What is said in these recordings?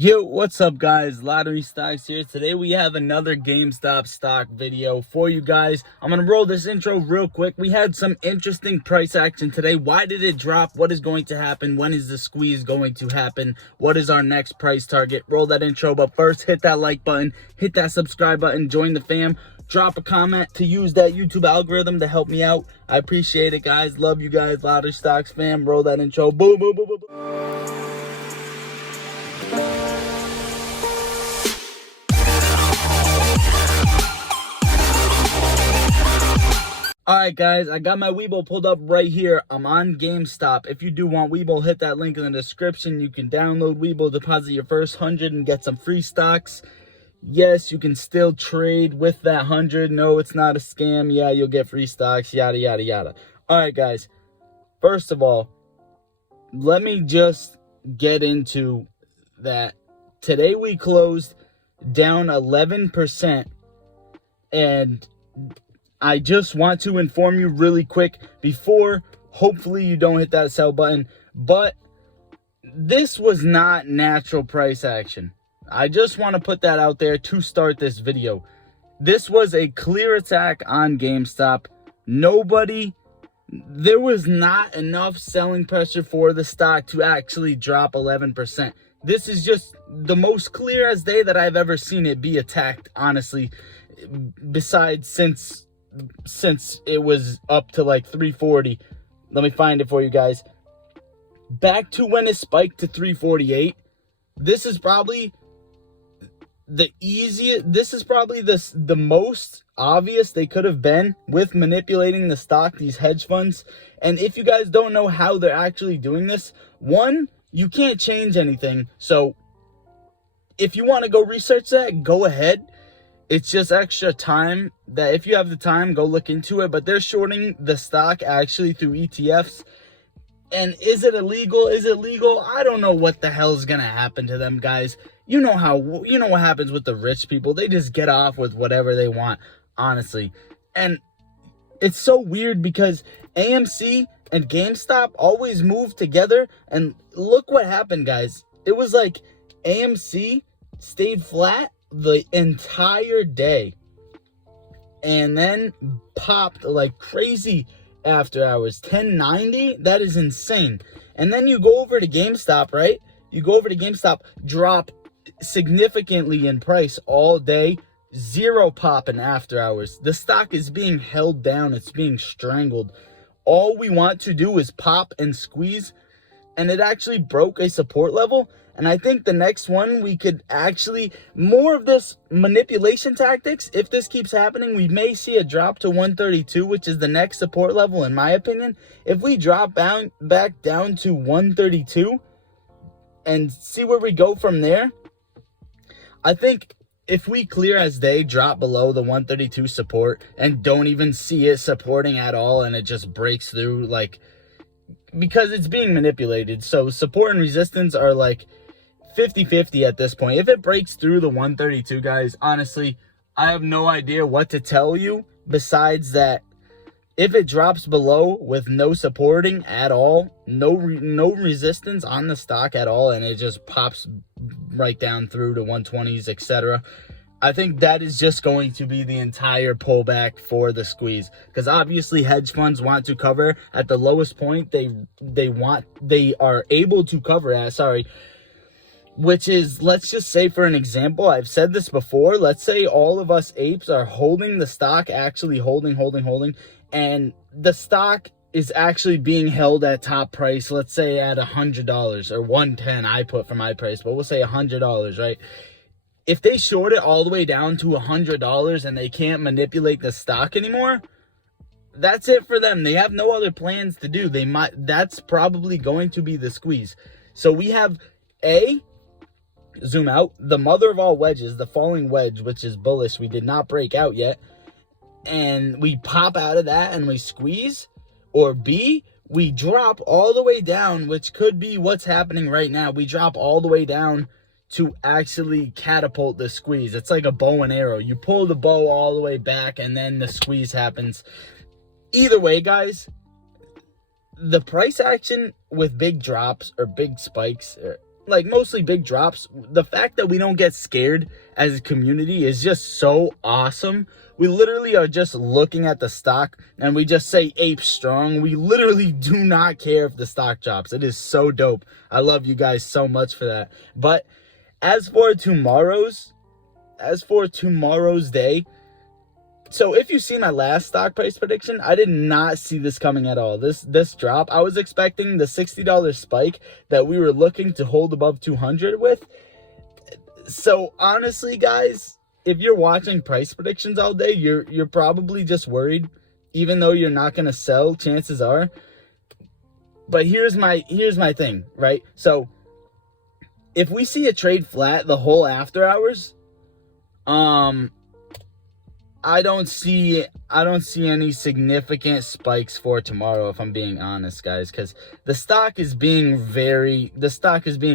Yo, what's up guys? Lottery Stocks here. Today we have another GameStop stock video for you guys. I'm going to roll this intro real quick. We had some interesting price action today. Why did it drop? What is going to happen? When is the squeeze going to happen? What is our next price target? Roll that intro, but first hit that like button, hit that subscribe button, join the fam. Drop a comment to use that YouTube algorithm to help me out. I appreciate it, guys. Love you guys. Lottery Stocks fam. Roll that intro. Boom, boom, boom, boom, boom. Alright guys, I got my Webull pulled up right here. I'm on Gamestop. If you do want Webull, hit that link in the description. You can download Webull, deposit your first 100 and get some free stocks. Yes, you can still trade with that 100. No, it's not a scam. Yeah, you'll get free stocks, yada, yada, yada. Alright guys, first of all, let me just get into that. Today we closed down 11%, and I just want to inform you really quick before, hopefully you don't hit that sell button, but this was not natural price action. I just want to put that out there to start this video. This was a clear attack on GameStop. There was not enough selling pressure for the stock to actually drop 11%. This is just the most clear as day that I've ever seen it be attacked, honestly, besides since it was up to like 340. Let me find it for you guys. Back to when it spiked to 348. This is probably the easiest. This is probably the most obvious they could have been with manipulating the stock, these hedge funds. And if you guys don't know how they're actually doing this, one, you can't change anything. So if you want to go research that, go ahead. It's just extra time that if you have the time, go look into it. But they're shorting the stock actually through ETFs. And is it illegal? Is it legal? I don't know what the hell is going to happen to them, guys. You know what happens with the rich people. They just get off with whatever they want, honestly. And it's so weird because AMC and GameStop always move together. And look what happened, guys. It was like AMC stayed flat the entire day and then popped like crazy after hours. 1090, that is insane. And then you go over to GameStop, right? You go over to GameStop, drop significantly in price all day, zero pop in after hours. The stock is being held down, it's being strangled. All we want to do is pop and squeeze, and it actually broke a support level. And I think the next one, we could actually, more of this manipulation tactics. If this keeps happening, we may see a drop to 132, which is the next support level, in my opinion. If we drop back down to 132 and see where we go from there, I think if we clear as day, drop below the 132 support and don't even see it supporting at all, and it just breaks through, like, because it's being manipulated. So support and resistance are like 50-50 at this point. If it breaks through the 132, guys, honestly, I have no idea what to tell you besides that if it drops below with no supporting at all, no resistance on the stock at all, and it just pops right down through to 120s, etc., I think that is just going to be the entire pullback for the squeeze, because obviously hedge funds want to cover at the lowest point they are able to cover at, which is, let's just say, for an example, I've said this before, let's say all of us apes are holding the stock, actually holding, and the stock is actually being held at top price, let's say at $100 or 110 I put for my price, but we'll say $100, right? If they short it all the way down to $100 and they can't manipulate the stock anymore, that's it for them. They have no other plans to do. That's probably going to be the squeeze. So we have zoom out, the mother of all wedges, the falling wedge, which is bullish. We did not break out yet. And we pop out of that and we squeeze. Or B, we drop all the way down, which could be what's happening right now. We drop all the way down to actually catapult the squeeze. It's like a bow and arrow. You pull the bow all the way back and then the squeeze happens. Either way, guys, the price action with big drops or big spikes like mostly big drops, the fact that we don't get scared as a community is just so awesome. We literally are just looking at the stock and we just say ape strong. We literally do not care if the stock drops. It is so dope. I love you guys so much for that. But as for tomorrow's day, so if you see my last stock price prediction, I did not see this coming at all. This drop, I was expecting the $60 spike that we were looking to hold above 200 with. So honestly, guys, if you're watching price predictions all day, you're probably just worried, even though you're not gonna sell, chances are. But here's my thing, right? So if we see a trade flat the whole after hours, I don't see any significant spikes for tomorrow, if I'm being honest, guys, because the stock is being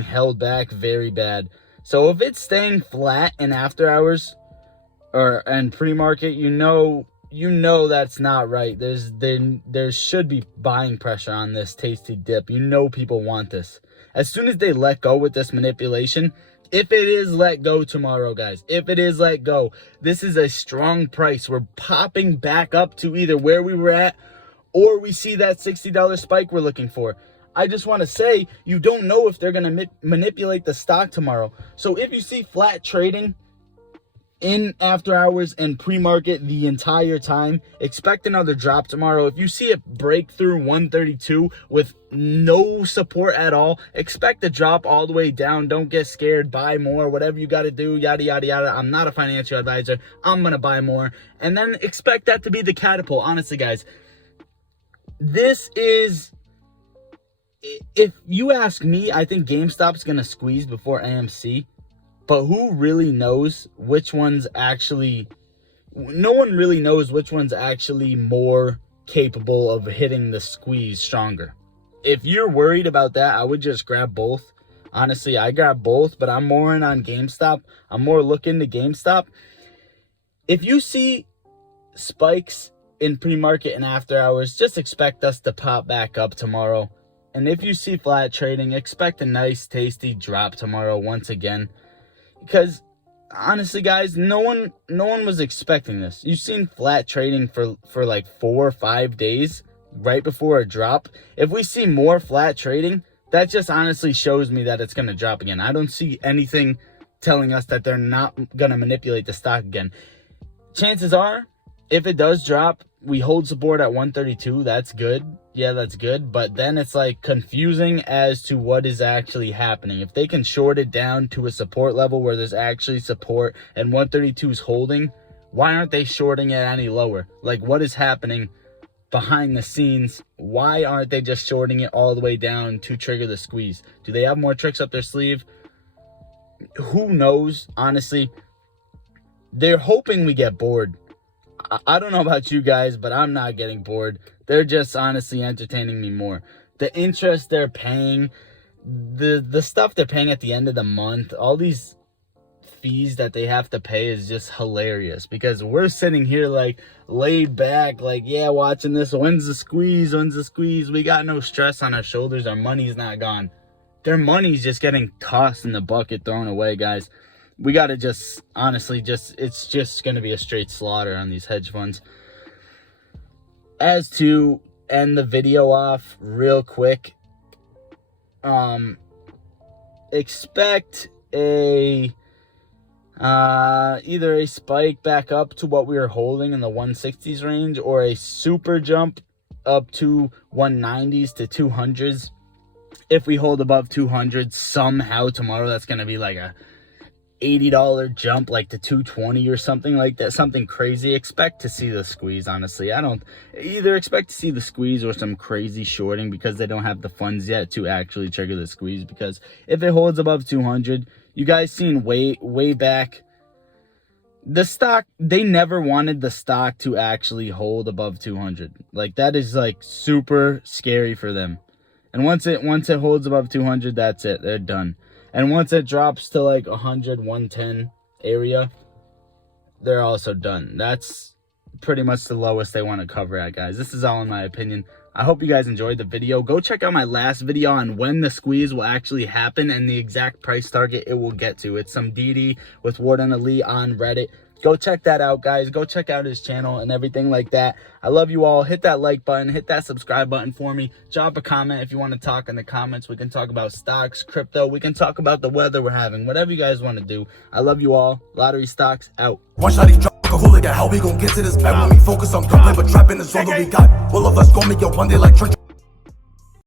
held back very bad. So if it's staying flat in after hours and pre-market, you know that's not right. There should be buying pressure on this tasty dip. You know people want this. As soon as they let go with this manipulation, if it is let go tomorrow, guys, if it is let go, this is a strong price. We're popping back up to either where we were at or we see that $60 spike we're looking for. I just want to say, you don't know if they're going to manipulate the stock tomorrow. So if you see flat trading in after hours and pre-market the entire time, expect another drop tomorrow. If you see it break through 132 with no support at all, expect a drop all the way down. Don't get scared. Buy more, whatever you got to do, yada yada yada. I'm not a financial advisor. I'm gonna buy more, and then expect that to be the catapult. Honestly, guys, this is, if you ask me, I think GameStop's gonna squeeze before AMC. But who really knows which one's actually... No one really knows which one's actually more capable of hitting the squeeze stronger. If you're worried about that, I would just grab both. Honestly, I grab both, but I'm more in on GameStop. I'm more looking to GameStop. If you see spikes in pre-market and after hours, just expect us to pop back up tomorrow. And if you see flat trading, expect a nice, tasty drop tomorrow once again. Because honestly, guys, no one was expecting this. You've seen flat trading for like 4 or 5 days right before a drop. If we see more flat trading, that just honestly shows me that it's going to drop again. I don't see anything telling us that they're not going to manipulate the stock again. Chances are, if it does drop, we hold support at 132. That's good. Yeah, that's good. But then it's like confusing as to what is actually happening. If they can short it down to a support level where there's actually support and 132 is holding, why aren't they shorting it any lower? Like, what is happening behind the scenes? Why aren't they just shorting it all the way down to trigger the squeeze? Do they have more tricks up their sleeve? Who knows? Honestly, they're hoping we get bored. I don't know about you guys, but I'm not getting bored. They're just honestly entertaining me more. The interest they're paying, the stuff they're paying at the end of the month, all these fees that they have to pay is just hilarious, because we're sitting here like laid back, like, yeah, watching this. When's the squeeze? When's the squeeze? We got no stress on our shoulders. Our money's not gone. Their money's just getting tossed in the bucket, thrown away, guys. We got to just, honestly, it's just going to be a straight slaughter on these hedge funds. As to end the video off real quick, expect a, either a spike back up to what we were holding in the 160s range, or a super jump up to 190s to 200s. If we hold above 200 somehow tomorrow, that's going to be like a $80 jump, like to 220 or something like that, something crazy. Expect to see the squeeze. Honestly, I don't either expect to see the squeeze or some crazy shorting, because they don't have the funds yet to actually trigger the squeeze. Because if it holds above 200, you guys seen way back, the stock, they never wanted the stock to actually hold above 200. Like, that is like super scary for them. And once it holds above 200, that's it, they're done. And once it drops to like 100, 110 area, they're also done. That's pretty much the lowest they want to cover at, guys. This is all in my opinion. I hope you guys enjoyed the video. Go check out my last video on when the squeeze will actually happen and the exact price target it will get to. It's some DD with Warden Ali on Reddit. Go check that out, guys. Go check out his channel and everything like that. I love you all. Hit that like button. Hit that subscribe button for me. Drop a comment if you want to talk in the comments. We can talk about stocks, crypto. We can talk about the weather we're having. Whatever you guys want to do. I love you all. Lottery Stocks out. One shot, he drop a hooligan. How we gon' get to this bag when we focus on gunplay, but trapping is all that we got. All of us gon' make it one day like church.